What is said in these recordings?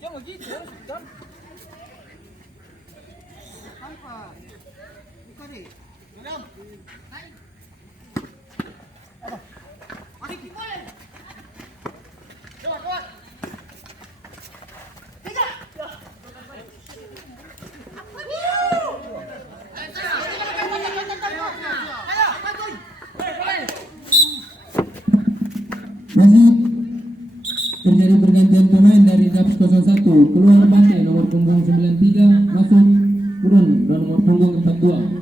Jangan begitu, sudah. Apa? Buka deh. Madam. Hai. Adik boleh. Coba. Tiga. Apa dia? Masih terjadi pergantian pemain dari Daps 01 keluar pakai nomor punggung 93 masuk turun dan nomor punggung 42.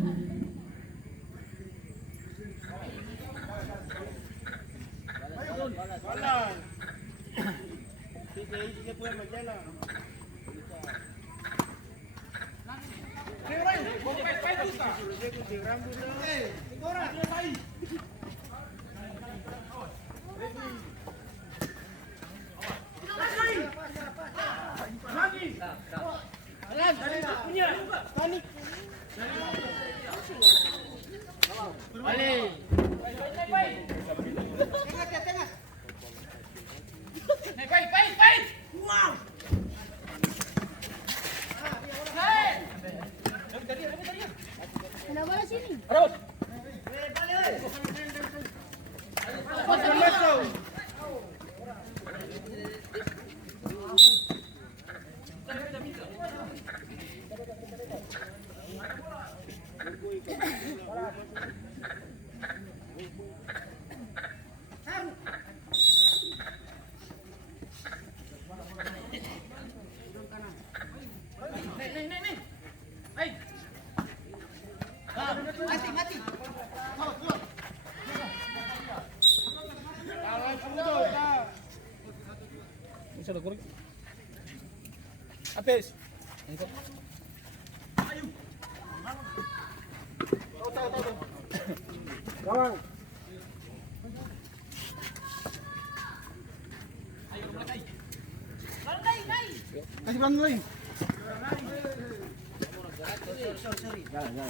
Bola sini. Terus. Mati. Bisa dah korek. Atas. Gawang. Ayo mulai. Lari. Kasih pelan lagi. Sorry. Ada.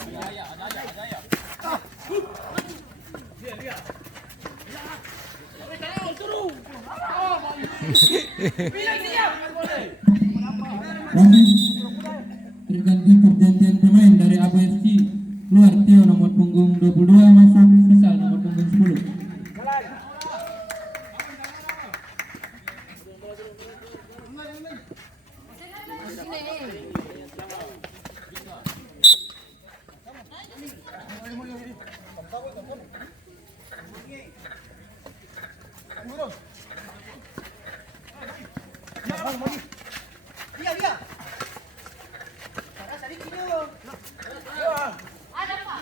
Dia. Terganti pergantian pemain dari Abu FC keluar Tio nomor punggung 22 masuk Fisal nomor punggung 10. Dia. Ada sedikit dulu. Ada apa?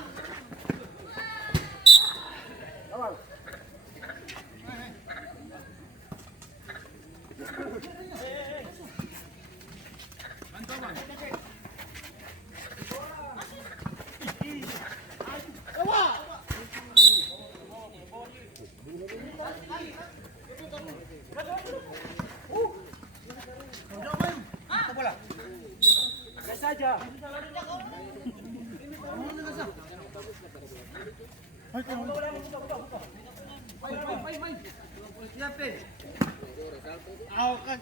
Saja. Main. Siap deh. Kan.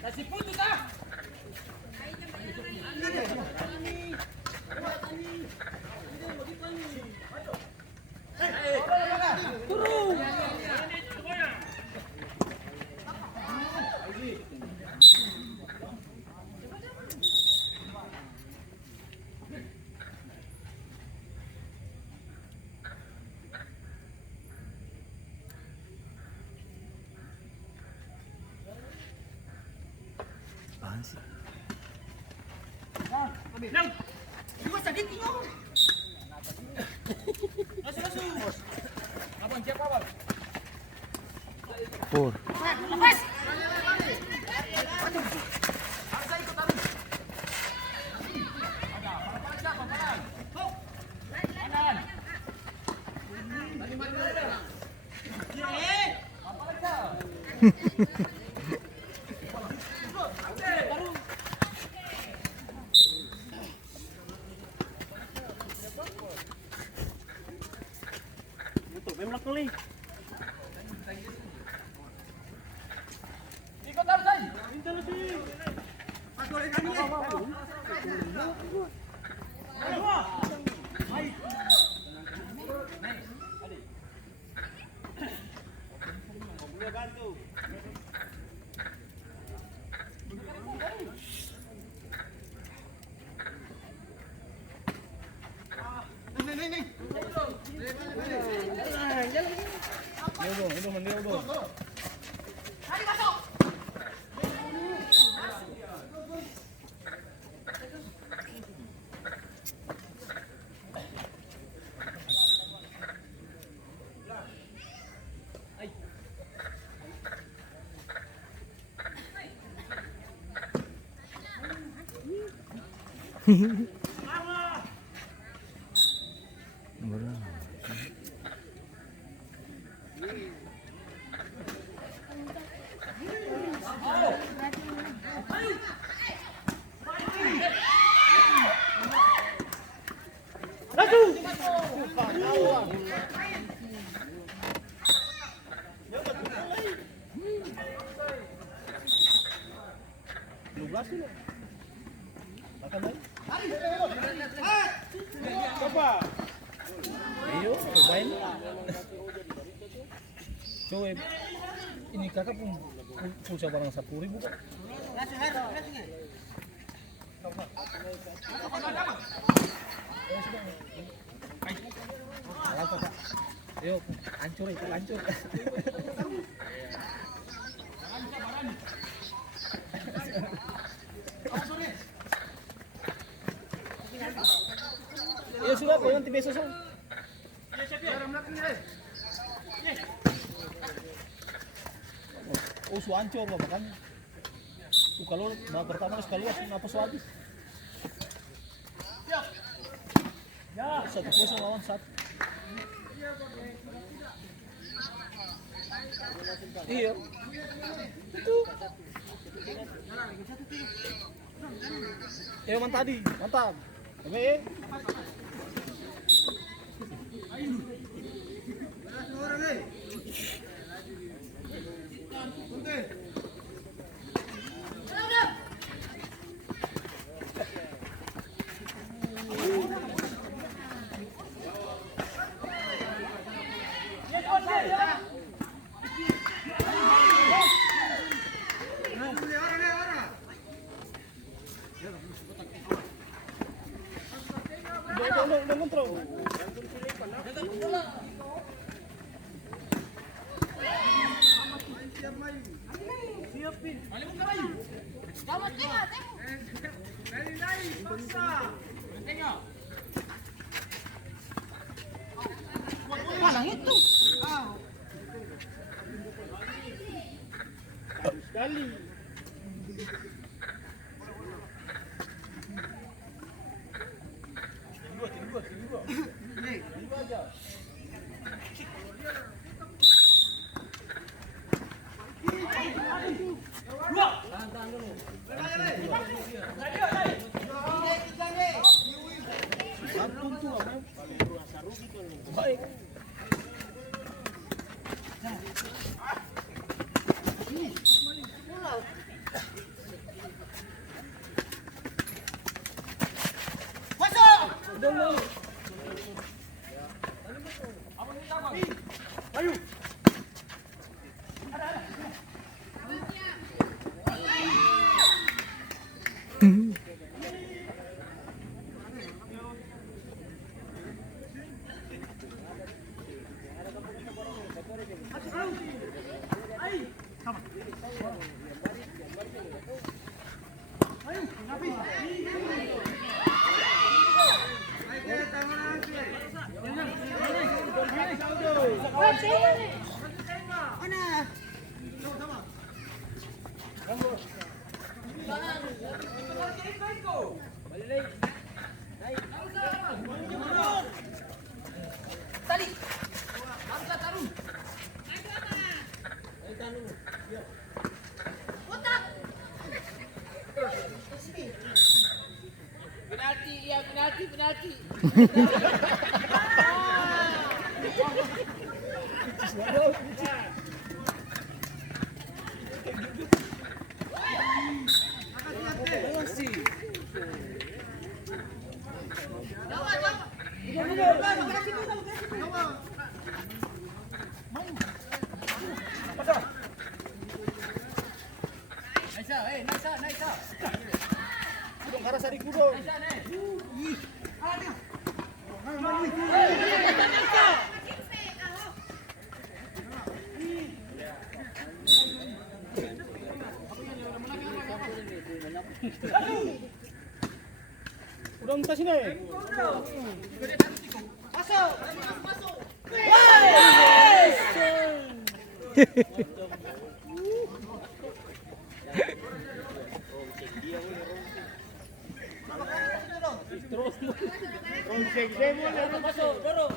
Kasih putus ah. Pur. Ikut harus saya. Ayo, cobain. Coba ini kakak pun pulsa barang 10.000 kok. Ayo, hancur itu, hancur. Ya sudah, kau nanti besok so. Oh, su hancur loh makanya. Kalau nah, pertama sekali kenapa su habis? Ya, 1-0 lawan 1. Iya. Itu. Emang tadi, mantap. Oke. Udah kontrol. Selamat tengok, tengok. Tengok. Malang itu. Sekali. Dua aja. Baik. Ayo. Tali. Hamzah taruh. Otak. Penalti, ya penalti, penalti. Kudong karasari kudong. Udah minta sini. Masuk, masuk. Masuk, dorong.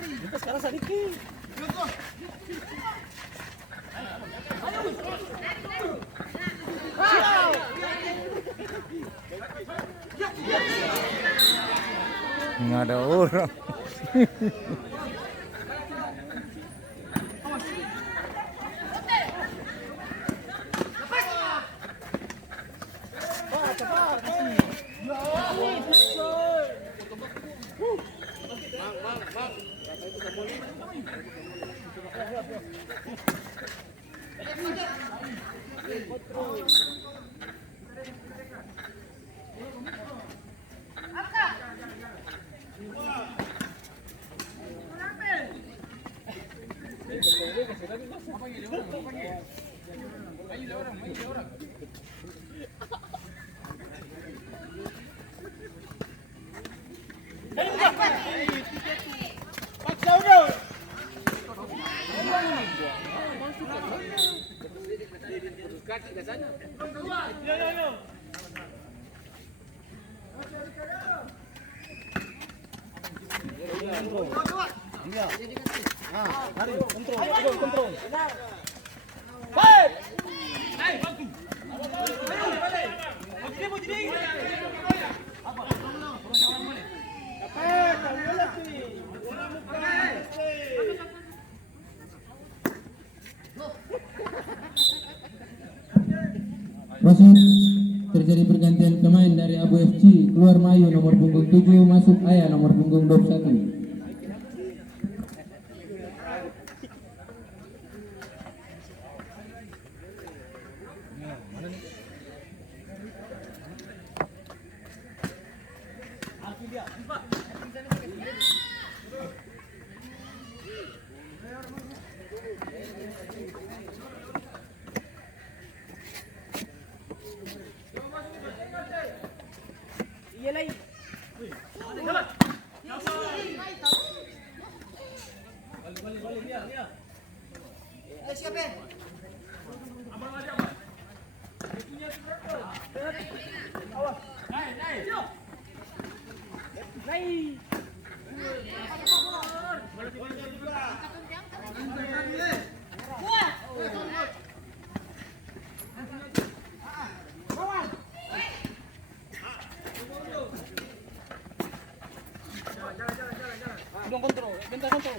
Minta sekarang sedikit. Nggak ada orang. Iya. Nah, hari kontrol, kontrol. Wasit, terjadi pergantian pemain dari Abu FC, keluar Mayu nomor punggung 7, masuk Ayah nomor punggung 21. Ayo siapin. Dong kontrol, bentar kontrol.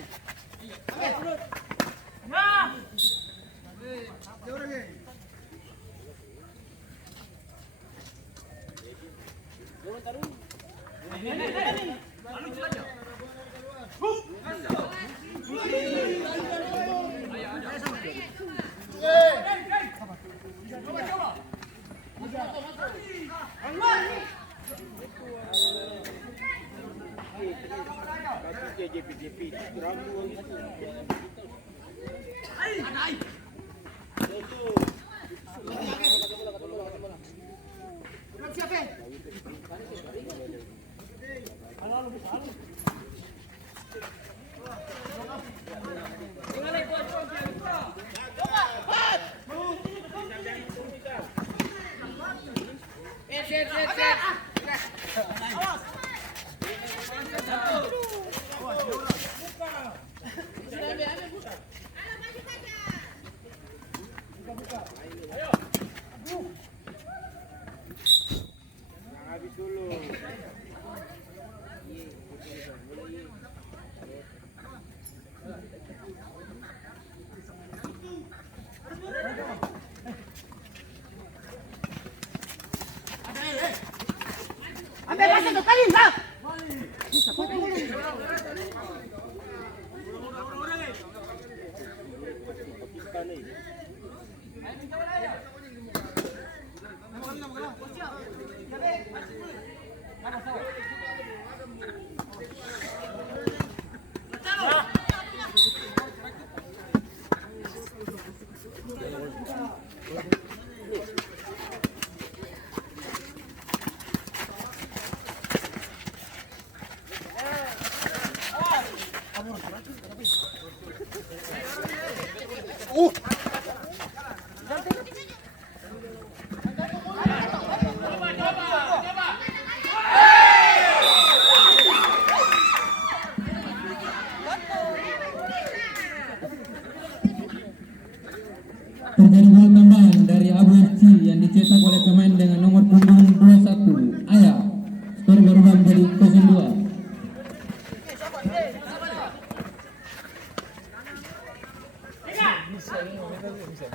Siapin. Ambil masuk ke kali, Bang. Terjadi gol tambahan dari Abu FC yang dicetak oleh pemain dengan nomor punggung 21, Ayah. Skor berubah menjadi 0-2. Bisa.